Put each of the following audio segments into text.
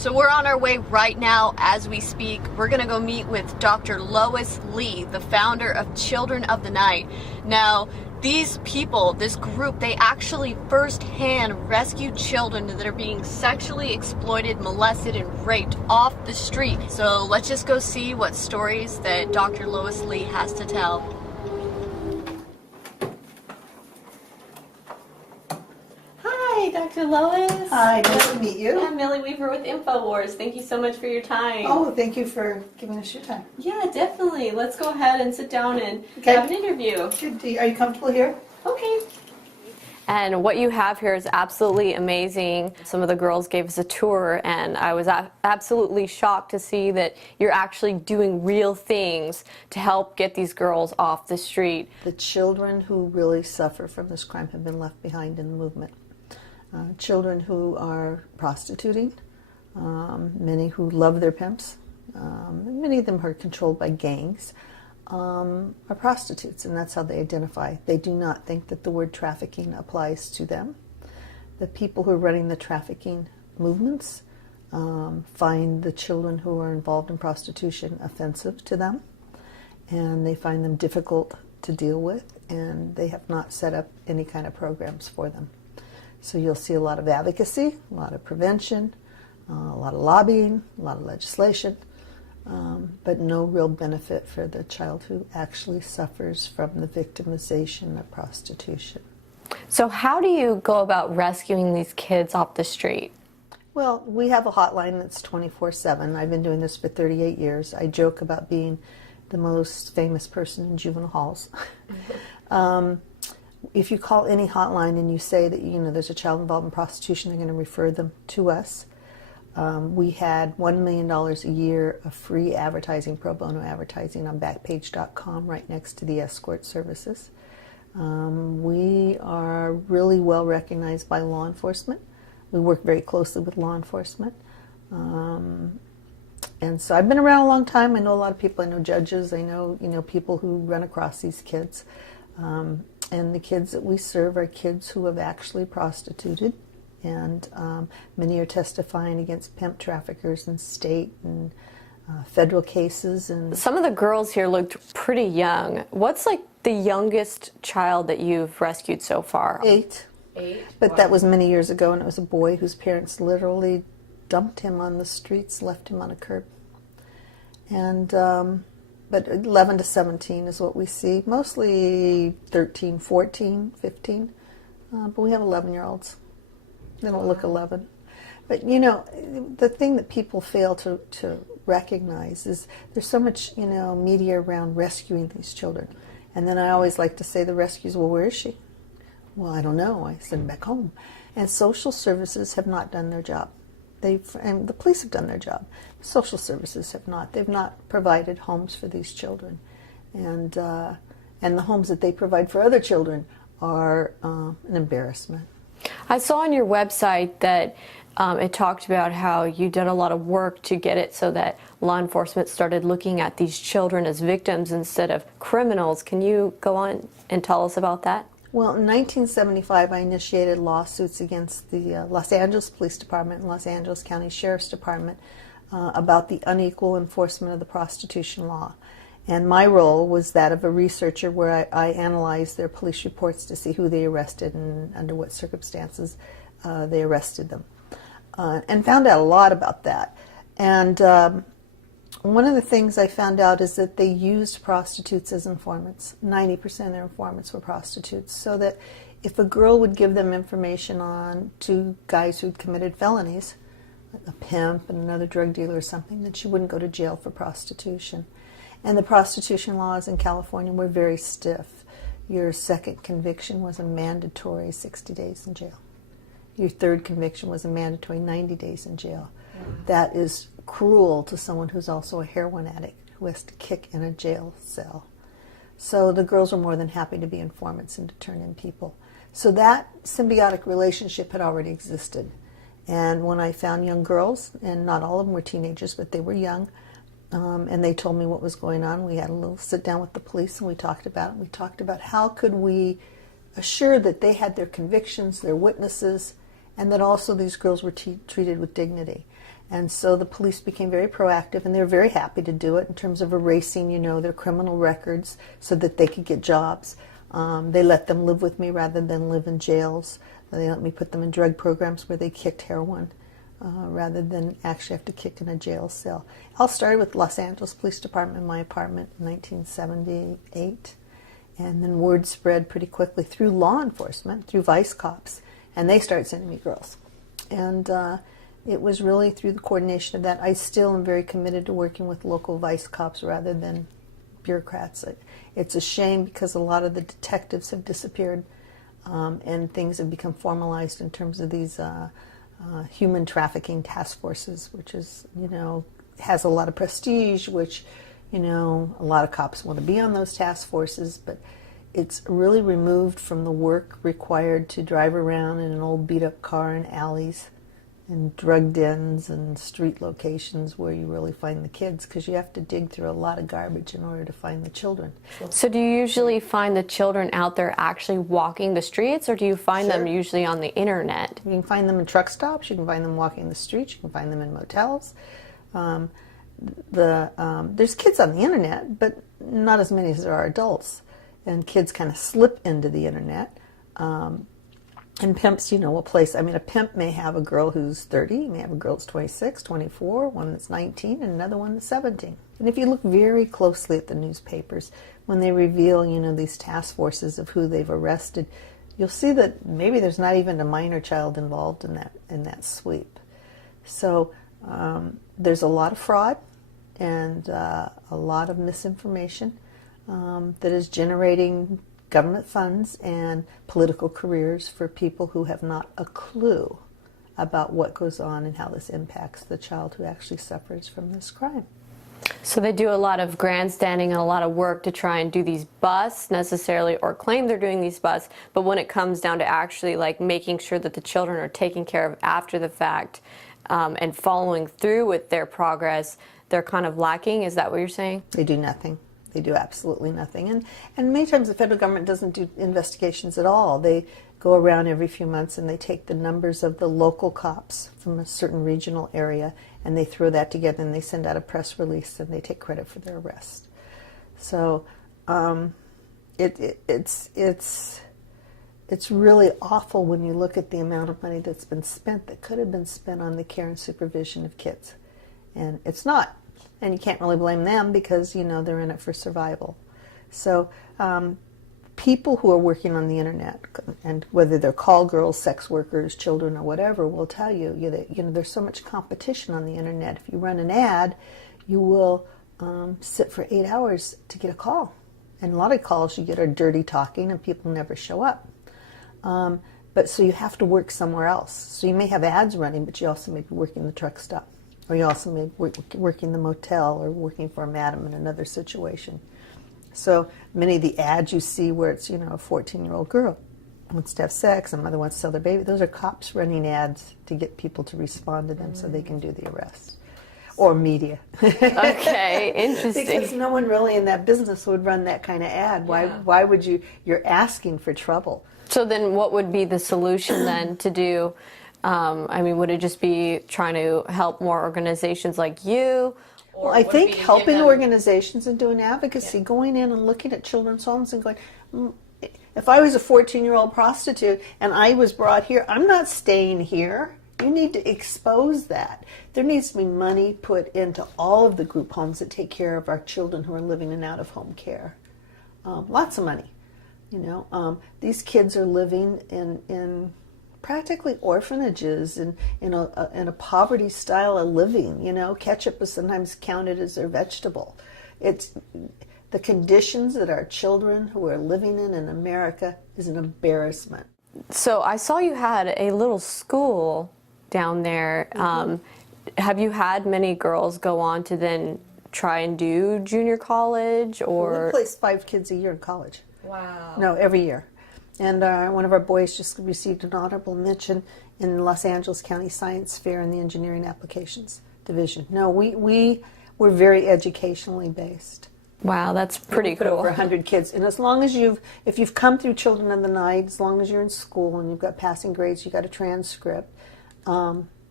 So we're on our way right now as we speak. We're going to go meet with Dr. Lois Lee, the founder of Children of the Night. Now, these people, this group, they actually firsthand rescue children that are being sexually exploited, molested, and raped off the street. So let's just go see what stories that Dr. Lois Lee has to tell. Hi, Dr. Lois. Hi, nice to meet you. I'm Millie Weaver with InfoWars. Thank you so much for your time. Oh, thank you for giving us your time. Yeah, definitely. Let's go ahead and sit down and have an interview. Are you comfortable here? Okay. And what you have here is absolutely amazing. Some of the girls gave us a tour, and I was absolutely shocked to see that you're actually doing real things to help get these girls off the street. The children who really suffer from this crime have been left behind in the movement. Children who are prostituting, many who love their pimps, many of them are controlled by gangs, are prostitutes, and that's how they identify. They do not think that the word trafficking applies to them. The people who are running the trafficking movements find the children who are involved in prostitution offensive to them, and they find them difficult to deal with, and they have not set up any kind of programs for them. So you'll see a lot of advocacy, a lot of prevention, a lot of lobbying, a lot of legislation, but no real benefit for the child who actually suffers from the victimization of prostitution. So how do you go about rescuing these kids off the street? Well, we have a hotline that's 24/7. I've been doing this for 38 years. I joke about being the most famous person in juvenile halls. If you call any hotline and you say that there's a child involved in prostitution, they're going to refer them to us. We had $1 million a year of free advertising, pro bono advertising on Backpage.com right next to the escort services. We are really well recognized by law enforcement. We work very closely with law enforcement. And so I've been around a long time. I know a lot of people. I know judges. I know people who run across these kids. And the kids that we serve are kids who have actually prostituted, and many are testifying against pimp traffickers in state and federal cases. And some of the girls here looked pretty young. What's like the youngest child that you've rescued so far? 8. But wow. That was many years ago, and it was a boy whose parents literally dumped him on the streets, left him on a curb. And but 11 to 17 is what we see. Mostly 13, 14, 15. But we have 11-year-olds. They don't look 11. But, the thing that people fail to recognize is there's so much, media around rescuing these children. And then I always like to say the rescues, well, where is she? Well, I don't know. I send her back home. And social services have not done their job. And the police have done their job. Social services have not. They've not provided homes for these children, and the homes that they provide for other children are an embarrassment. I saw on your website that it talked about how you did a lot of work to get it so that law enforcement started looking at these children as victims instead of criminals. Can you go on and tell us about that? Well, in 1975, I initiated lawsuits against the Los Angeles Police Department and Los Angeles County Sheriff's Department about the unequal enforcement of the prostitution law. And my role was that of a researcher, where I analyzed their police reports to see who they arrested and under what circumstances they arrested them, and found out a lot about that. And one of the things I found out is that they used prostitutes as informants. 90% of their informants were prostitutes, so that if a girl would give them information on 2 guys who'd committed felonies, a pimp and another drug dealer or something, then she wouldn't go to jail for prostitution. And the prostitution laws in California were very stiff. Your second conviction was a mandatory 60 days in jail. Your third conviction was a mandatory 90 days in jail. That is cruel to someone who's also a heroin addict who has to kick in a jail cell. So the girls were more than happy to be informants and to turn in people. So that symbiotic relationship had already existed. And when I found young girls, and not all of them were teenagers, but they were young, and they told me what was going on, we had a little sit down with the police and we talked about it. We talked about how could we assure that they had their convictions, their witnesses, and that also these girls were treated with dignity. And so the police became very proactive, and they were very happy to do it in terms of erasing, their criminal records so that they could get jobs. They let them live with me rather than live in jails. They let me put them in drug programs where they kicked heroin rather than actually have to kick in a jail cell. It all started with Los Angeles Police Department in my apartment in 1978. And then word spread pretty quickly through law enforcement, through vice cops, and they started sending me girls. And it was really through the coordination of that. I still am very committed to working with local vice cops rather than bureaucrats. It's a shame because a lot of the detectives have disappeared, and things have become formalized in terms of these human trafficking task forces, which is, has a lot of prestige, which, a lot of cops want to be on those task forces, but it's really removed from the work required to drive around in an old beat-up car in alleys and drug dens and street locations where you really find the kids, because you have to dig through a lot of garbage in order to find the children. So do you usually find the children out there actually walking the streets, or do you find them usually on the internet? You can find them in truck stops, you can find them walking the streets, you can find them in motels. There's kids on the internet, but not as many as there are adults. And kids kind of slip into the internet. And pimps, will place, a pimp may have a girl who's 30, may have a girl that's 26, 24, one that's 19, and another one that's 17. And if you look very closely at the newspapers, when they reveal, these task forces of who they've arrested, you'll see that maybe there's not even a minor child involved in that sweep. So there's a lot of fraud and a lot of misinformation that is generating government funds and political careers for people who have not a clue about what goes on and how this impacts the child who actually suffers from this crime. So they do a lot of grandstanding and a lot of work to try and do these busts necessarily, or claim they're doing these busts, but when it comes down to actually making sure that the children are taken care of after the fact and following through with their progress, they're kind of lacking. Is that what you're saying? They do nothing. They do absolutely nothing. And many times the federal government doesn't do investigations at all. They go around every few months and they take the numbers of the local cops from a certain regional area and they throw that together and they send out a press release and they take credit for their arrest. So it's really awful when you look at the amount of money that's been spent that could have been spent on the care and supervision of kids. And it's not. And you can't really blame them because, they're in it for survival. So people who are working on the internet, and whether they're call girls, sex workers, children, or whatever, will tell you, that there's so much competition on the internet. If you run an ad, you will sit for 8 hours to get a call. And a lot of calls you get are dirty talking and people never show up. But so you have to work somewhere else. So you may have ads running, but you also may be working the truck stop. Or you also may be working the motel or working for a madam in another situation. So many of the ads you see where it's, a 14-year-old girl wants to have sex and mother wants to sell their baby, those are cops running ads to get people to respond to them so they can do the arrest. Or media. Okay, interesting. Because no one really in that business would run that kind of ad. Why would you? You're asking for trouble. So then what would be the solution then to do? Would it just be trying to help more organizations like you? Well, I think helping organizations and doing advocacy, going in and looking at children's homes and going, if I was a 14-year-old prostitute and I was brought here, I'm not staying here. You need to expose that. There needs to be money put into all of the group homes that take care of our children who are living in out-of-home care. Lots of money. These kids are living in practically orphanages and in a poverty style of living. Ketchup is sometimes counted as their vegetable. It's the conditions that our children who are living in America is an embarrassment. So I saw you had a little school down there. Have you had many girls go on to then try and do junior college, or? We place 5 kids a year in college. Wow. No, every year. And one of our boys just received an honorable mention in the Los Angeles County Science Fair in the Engineering Applications Division. No, we're very educationally based. Wow, that's pretty cool. Over 100 kids. And as long as if you've come through Children of the Night, as long as you're in school and you've got passing grades, you've got a transcript,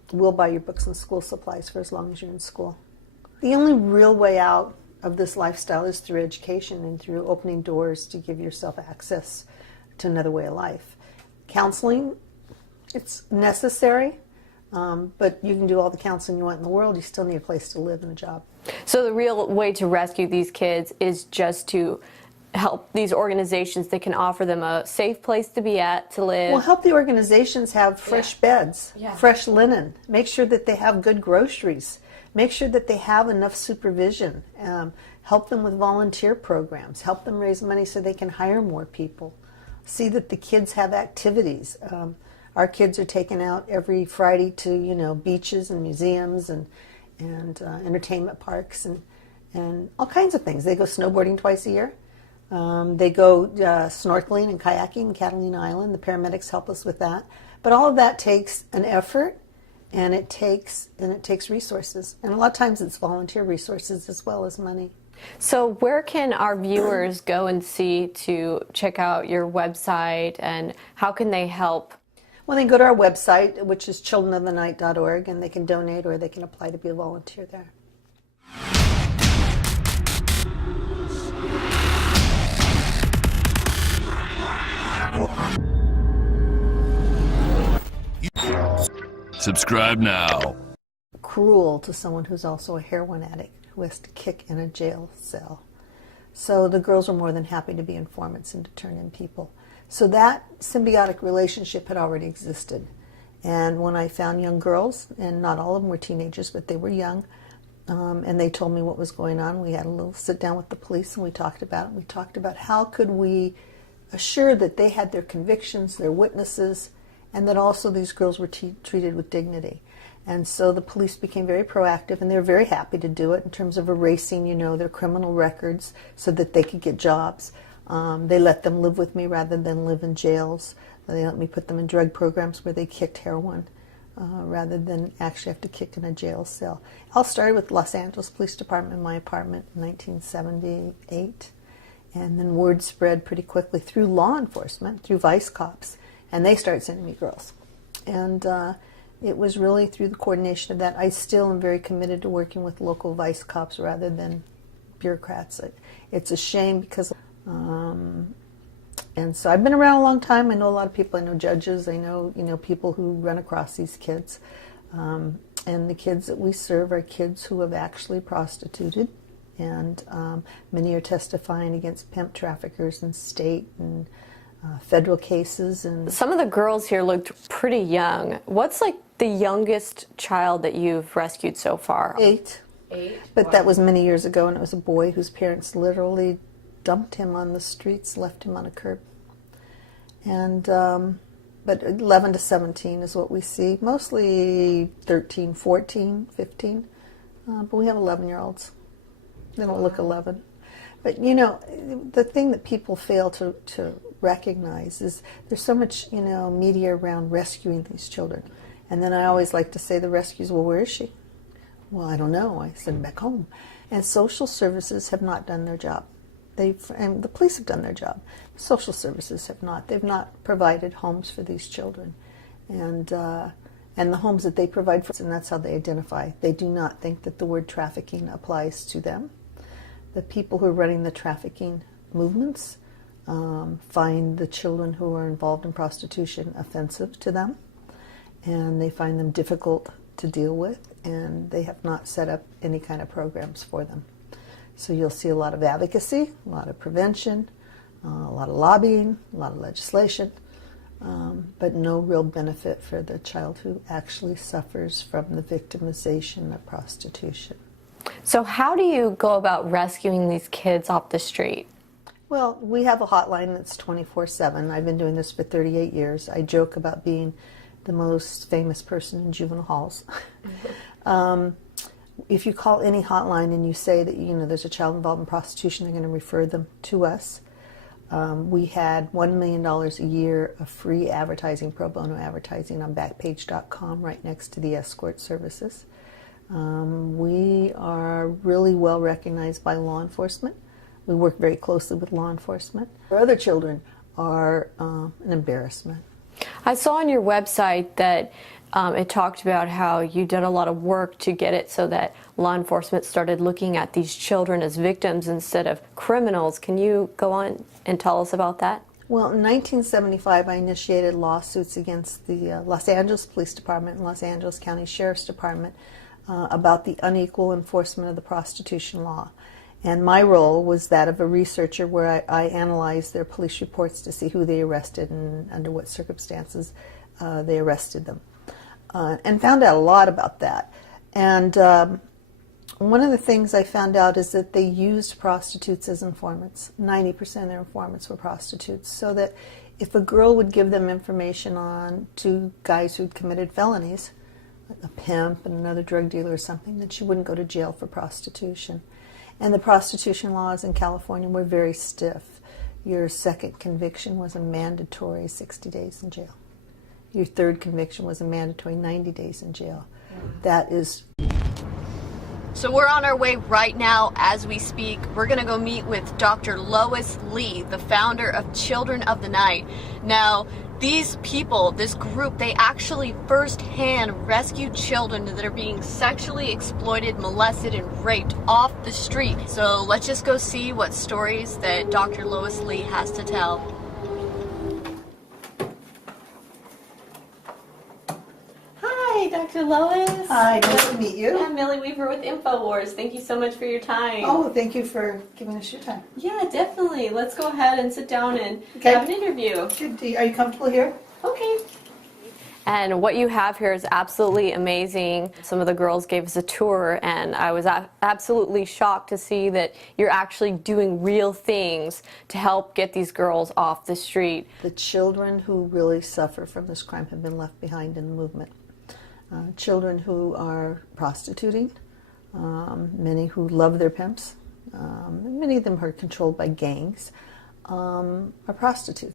We'll buy your books and school supplies for as long as you're in school. The only real way out of this lifestyle is through education and through opening doors to give yourself access to another way of life. Counseling, it's necessary, but you can do all the counseling you want in the world. You still need a place to live and a job. So the real way to rescue these kids is just to help these organizations that can offer them a safe place to be at, to live. Well, help the organizations have fresh beds, Yeah. fresh linen. Make sure that they have good groceries. Make sure that they have enough supervision. Help them with volunteer programs. Help them raise money so they can hire more people. See that the kids have activities. Our kids are taken out every Friday to, beaches and museums and entertainment parks and all kinds of things. They go snowboarding twice a year. They go snorkeling and kayaking in Catalina Island. The paramedics help us with that. But all of that takes an effort, and it takes resources. And a lot of times it's volunteer resources as well as money. So where can our viewers go and see to check out your website, and how can they help? Well, they can go to our website, which is childrenofthenight.org, and they can donate or they can apply to be a volunteer there. Subscribe now. Cruel to someone who's also a heroin addict who has to kick in a jail cell. So the girls were more than happy to be informants and to turn in people. So that symbiotic relationship had already existed. And when I found young girls, and not all of them were teenagers, but they were young, and they told me what was going on, we had a little sit down with the police and we talked about it. We talked about how could we assure that they had their convictions, their witnesses, and that also these girls were treated with dignity. And so the police became very proactive, and they were very happy to do it in terms of erasing, their criminal records so that they could get jobs. They let them live with me rather than live in jails. They let me put them in drug programs where they kicked heroin rather than actually have to kick in a jail cell. It all started with Los Angeles Police Department in my apartment in 1978. And then word spread pretty quickly through law enforcement, through vice cops. And they started sending me girls. And it was really through the coordination of that. I still am very committed to working with local vice cops rather than bureaucrats. It's a shame because, and so I've been around a long time. I know a lot of people. I know judges. I know, people who run across these kids. And the kids that we serve are kids who have actually prostituted. And many are testifying against pimp traffickers in state and federal cases. And some of the girls here looked pretty young. What's the youngest child that you've rescued so far? 8. But wow. That was many years ago, and it was a boy whose parents literally dumped him on the streets, left him on a curb. And but 11 to 17 is what we see. Mostly 13, 14, 15. But we have 11-year-olds. They don't look 11. But, the thing that people fail to recognize is there's so much, media around rescuing these children. And then I always like to say the rescues, well, where is she? Well, I don't know. I send her back home. And social services have not done their job. And the police have done their job. Social services have not. They've not provided homes for these children. And the homes that they provide for, and that's how they identify. They do not think that the word trafficking applies to them. The people who are running the trafficking movements find the children who are involved in prostitution offensive to them, and they find them difficult to deal with, and they have not set up any kind of programs for them. So you'll see a lot of advocacy, a lot of prevention, a lot of lobbying, a lot of legislation, but no real benefit for the child who actually suffers from the victimization of prostitution. So how do you go about rescuing these kids off the street? Well, we have a hotline that's 24/7. I've been doing this for 38 years. I joke about being the most famous person in juvenile halls. If you call any hotline and you say that there's a child involved in prostitution, they're going to refer them to us. We had $1 million a year of free advertising, pro bono advertising on Backpage.com right next to the escort services. We are really well recognized by law enforcement. We work very closely with law enforcement. Our other children are an embarrassment. I saw on your website that it talked about how you did a lot of work to get it so that law enforcement started looking at these children as victims instead of criminals. Can you go on and tell us about that? Well, in 1975, I initiated lawsuits against the Los Angeles Police Department and Los Angeles County Sheriff's Department about the unequal enforcement of the prostitution law. And my role was that of a researcher where I analyzed their police reports to see who they arrested and under what circumstances they arrested them. And found out a lot about that. And one of the things I found out is that they used prostitutes as informants. 90% of their informants were prostitutes. So that if a girl would give them information on two guys who'd committed felonies, a pimp and another drug dealer or something, then she wouldn't go to jail for prostitution. And the prostitution laws in California were very stiff. Your second conviction was a mandatory 60 days in jail. Your third conviction was a mandatory 90 days in jail. That is... So we're on our way right now as we speak. We're going to go meet with Dr. Lois Lee, the founder of Children of the Night. Now, these people, this group, they actually firsthand rescue children that are being sexually exploited, molested, and raped off the street. So let's just go see what stories that Dr. Lois Lee has to tell. Hi, Dr. Lois. Hi, nice to meet you. I'm Millie Weaver with InfoWars. Thank you so much for your time. Oh, thank you for giving us your time. Yeah, definitely. Let's go ahead and sit down and Okay. have an interview. Good. Are you comfortable here? Okay. And what you have here is absolutely amazing. Some of the girls gave us a tour, and I was absolutely shocked to see that you're actually doing real things to help get these girls off the street. The children who really suffer from this crime have been left behind in the movement. Children who are prostituting, many who love their pimps, many of them are controlled by gangs, are prostitutes.